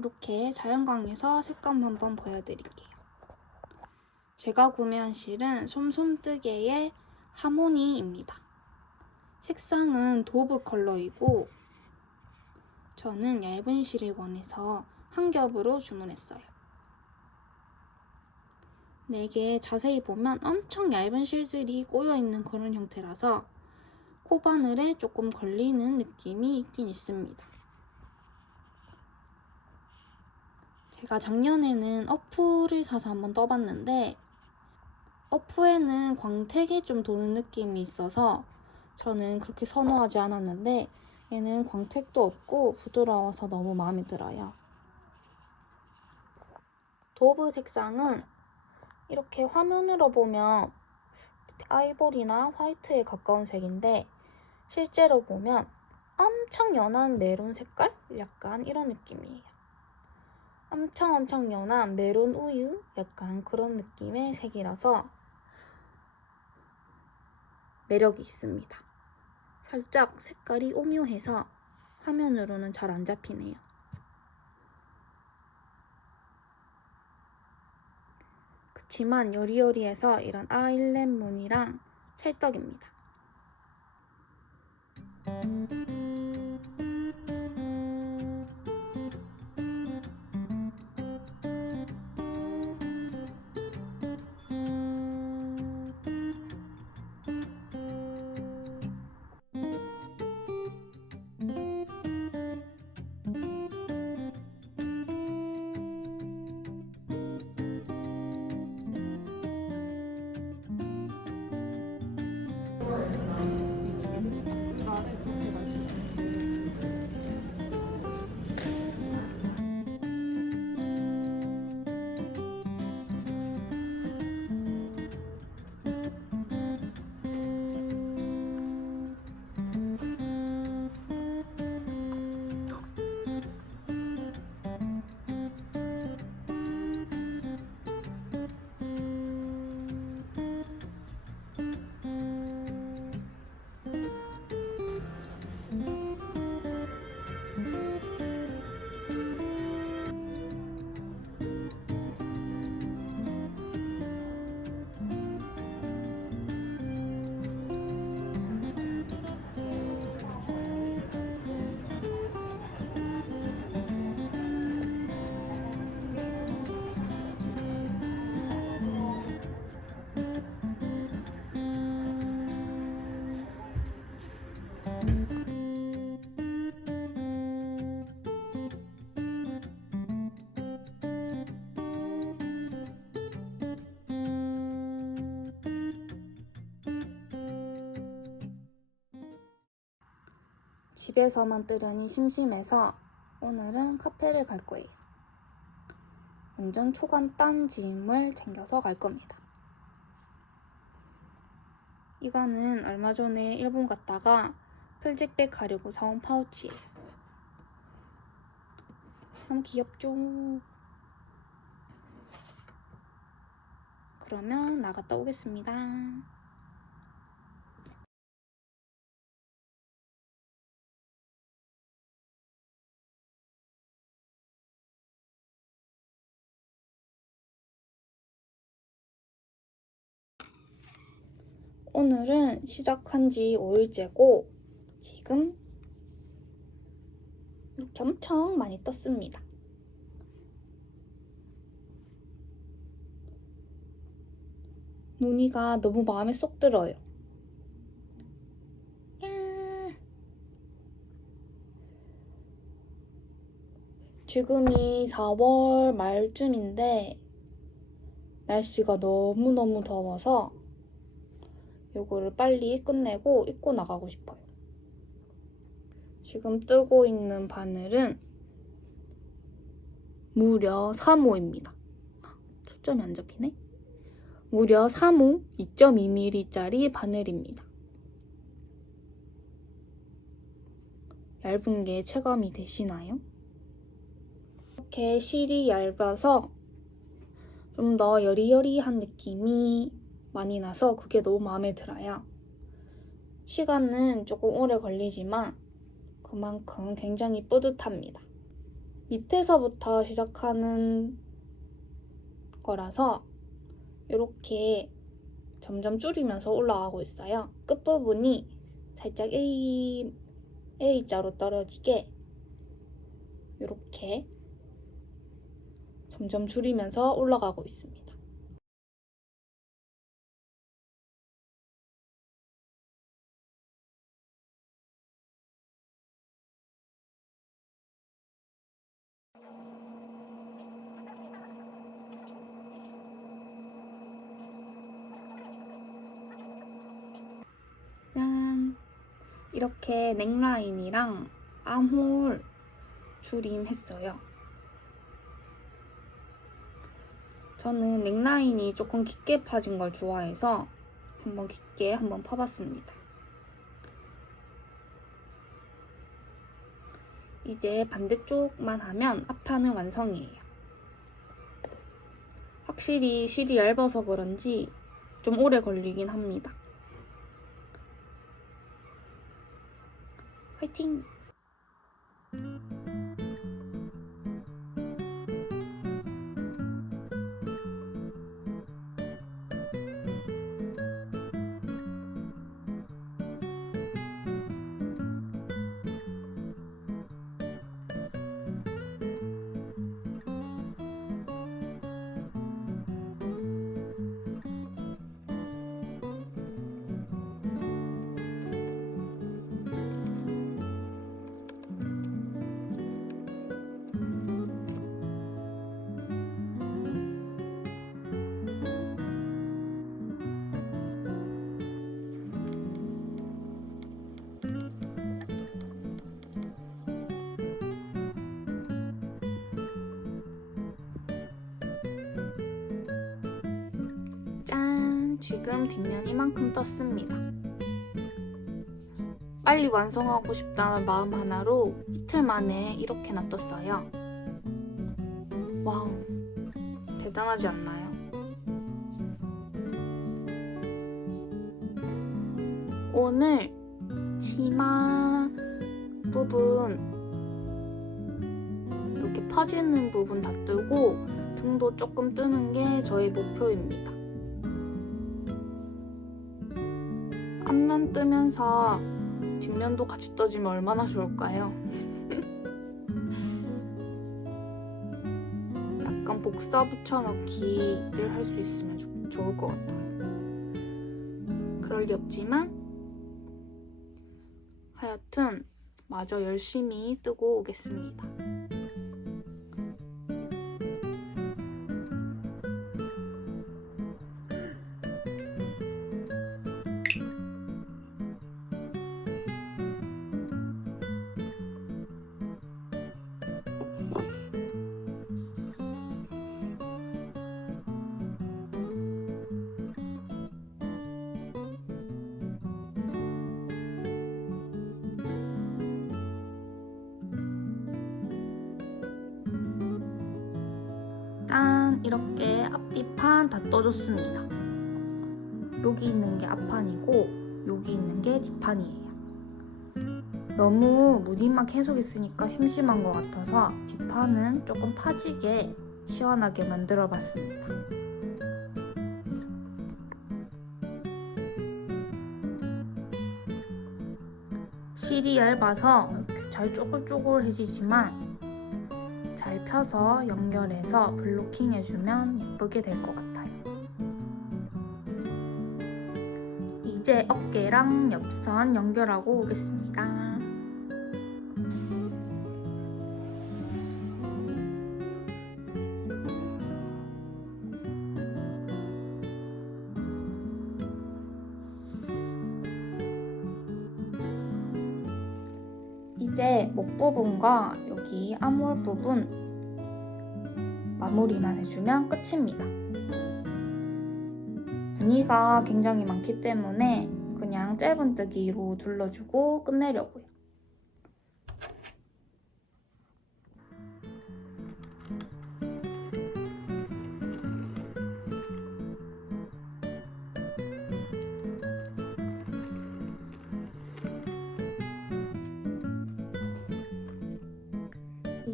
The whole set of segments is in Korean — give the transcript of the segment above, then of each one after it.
이렇게 자연광에서 색감 한번 보여드릴게요. 제가 구매한 실은 솜솜뜨개의 하모니입니다. 색상은 도브 컬러이고 저는 얇은 실을 원해서 한 겹으로 주문했어요. 근데 이게 자세히 보면 엄청 얇은 실들이 꼬여있는 그런 형태라서 코바늘에 조금 걸리는 느낌이 있긴 있습니다. 제가 작년에는 어프를 사서 한번 떠봤는데 어프에는 광택이 좀 도는 느낌이 있어서 저는 그렇게 선호하지 않았는데 얘는 광택도 없고 부드러워서 너무 마음에 들어요. 도브 색상은 이렇게 화면으로 보면 아이보리나 화이트에 가까운 색인데 실제로 보면 엄청 연한 메론 색깔? 약간 이런 느낌이에요. 엄청 연한 메론 우유? 약간 그런 느낌의 색이라서 매력이 있습니다. 살짝 색깔이 오묘해서 화면으로는 잘 안 잡히네요. 그치만 여리여리해서 이런 아일랜 무늬랑 찰떡입니다. 집에서만 뜨려니 심심해서 오늘은 카페를 갈 거예요. 완전 초간단 짐을 챙겨서 갈 겁니다. 이거는 얼마 전에 일본 갔다가 풀직백 하려고 사온 파우치예요. 너무 귀엽죠? 그러면 나갔다 오겠습니다. 오늘은 시작한 지 5일째고 지금 이렇게 엄청 많이 떴습니다. 무늬가 너무 마음에 쏙 들어요. 지금이 4월 말쯤인데 날씨가 너무너무 더워서 이거를 빨리 끝내고 입고 나가고 싶어요. 지금 뜨고 있는 바늘은 무려 3호입니다. 초점이 안 잡히네? 무려 3호 2.2mm짜리 바늘입니다. 얇은 게 체감이 되시나요? 이렇게 실이 얇아서 좀 더 여리여리한 느낌이 많이 나서 그게 너무 마음에 들어요. 시간은 조금 오래 걸리지만 그만큼 굉장히 뿌듯합니다. 밑에서부터 시작하는 거라서 이렇게 점점 줄이면서 올라가고 있어요. 끝부분이 살짝 A자로 떨어지게 이렇게 점점 줄이면서 올라가고 있습니다. 짠! 이렇게 넥라인이랑 암홀 줄임했어요. 저는 넥라인이 조금 깊게 파진 걸 좋아해서 한번 깊게 한번 파봤습니다. 이제 반대쪽만 하면 앞판은 완성이에요. 확실히 실이 얇아서 그런지 좀 오래 걸리긴 합니다. 화이팅! 짠! 지금 뒷면 이만큼 떴습니다. 빨리 완성하고 싶다는 마음 하나로 이틀 만에 이렇게나 떴어요. 와우, 대단하지 않나요? 오늘 치마 부분 이렇게 퍼지는 부분 다 뜨고 등도 조금 뜨는 게 저의 목표입니다. 앞면 뜨면서 뒷면도 같이 떠지면 얼마나 좋을까요? 약간 복사 붙여넣기를 할 수 있으면 좋을 것 같아요. 그럴 리 없지만 하여튼 마저 열심히 뜨고 오겠습니다. 짠! 이렇게 앞뒤판 다 떠줬습니다. 여기 있는 게 앞판이고 여기 있는 게 뒷판이에요. 너무 무늬만 계속 있으니까 심심한 것 같아서 뒷판은 조금 파지게 시원하게 만들어 봤습니다. 실이 얇아서 이렇게 잘 쪼글쪼글해지지만 잘 펴서 연결해서 블로킹 해주면 예쁘게 될 것 같아요. 이제 어깨랑 옆선 연결하고 오겠습니다. 이제 목 부분과 여기 암홀 부분 마무리만 해주면 끝입니다. 무늬가 굉장히 많기 때문에 그냥 짧은뜨기로 둘러주고 끝내려고요.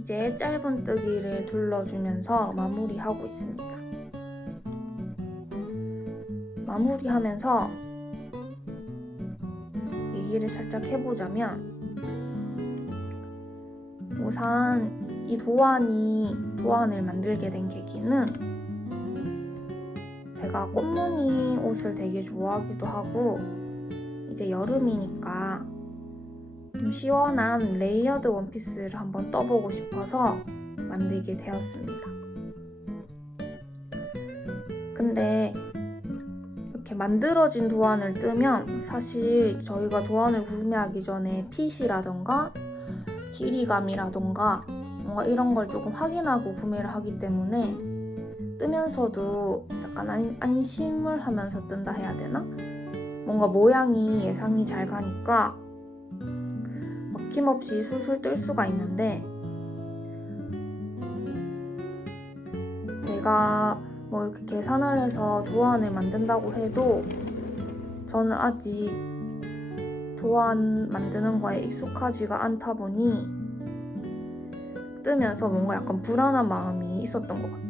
이제 짧은뜨기를 둘러주면서 마무리하고 있습니다. 마무리하면서 얘기를 살짝 해보자면 우선 이 도안을 만들게 된 계기는 제가 꽃무늬 옷을 되게 좋아하기도 하고 이제 여름이니까 좀 시원한 레이어드 원피스를 한번 떠보고 싶어서 만들게 되었습니다. 근데 이렇게 만들어진 도안을 뜨면 사실 저희가 도안을 구매하기 전에 핏이라던가 길이감이라던가 뭔가 이런 걸 조금 확인하고 구매를 하기 때문에 뜨면서도 약간 안심을 하면서 뜬다 해야 되나? 뭔가 모양이 예상이 잘 가니까 막힘없이 술술 뜰 수가 있는데 제가 뭐 이렇게 계산을 해서 도안을 만든다고 해도 저는 아직 도안 만드는 거에 익숙하지가 않다 보니 뜨면서 뭔가 약간 불안한 마음이 있었던 것 같아요.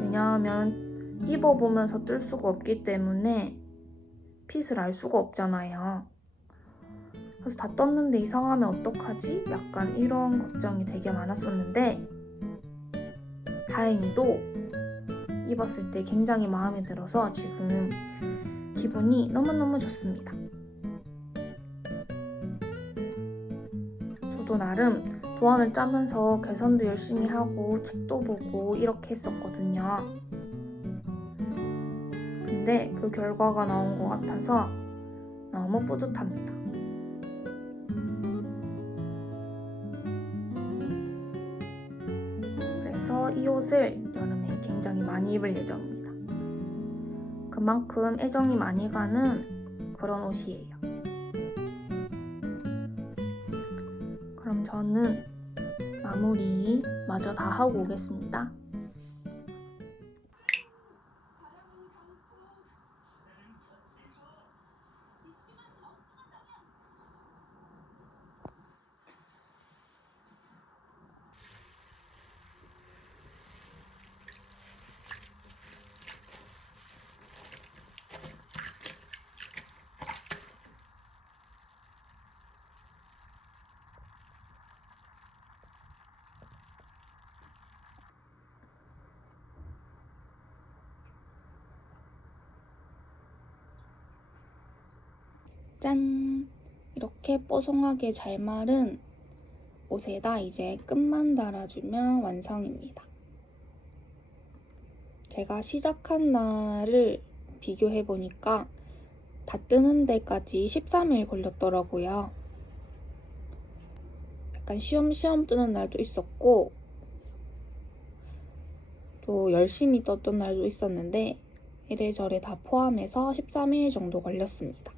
왜냐하면 입어보면서 뜰 수가 없기 때문에 핏을 알 수가 없잖아요. 그래서 다 떴는데 이상하면 어떡하지? 약간 이런 걱정이 되게 많았었는데 다행히도 입었을 때 굉장히 마음에 들어서 지금 기분이 너무너무 좋습니다. 저도 나름 도안을 짜면서 개선도 열심히 하고 책도 보고 이렇게 했었거든요. 근데 그 결과가 나온 것 같아서 너무 뿌듯합니다. 그래서 이 옷을 여름에 굉장히 많이 입을 예정입니다. 그만큼 애정이 많이 가는 그런 옷이에요. 그럼 저는 마무리 마저 다 하고 오겠습니다. 짠! 이렇게 뽀송하게 잘 마른 옷에다 이제 끈만 달아주면 완성입니다. 제가 시작한 날을 비교해보니까 다 뜨는 데까지 13일 걸렸더라고요. 약간 쉬엄쉬엄 뜨는 날도 있었고 또 열심히 떴던 날도 있었는데 이래저래 다 포함해서 13일 정도 걸렸습니다.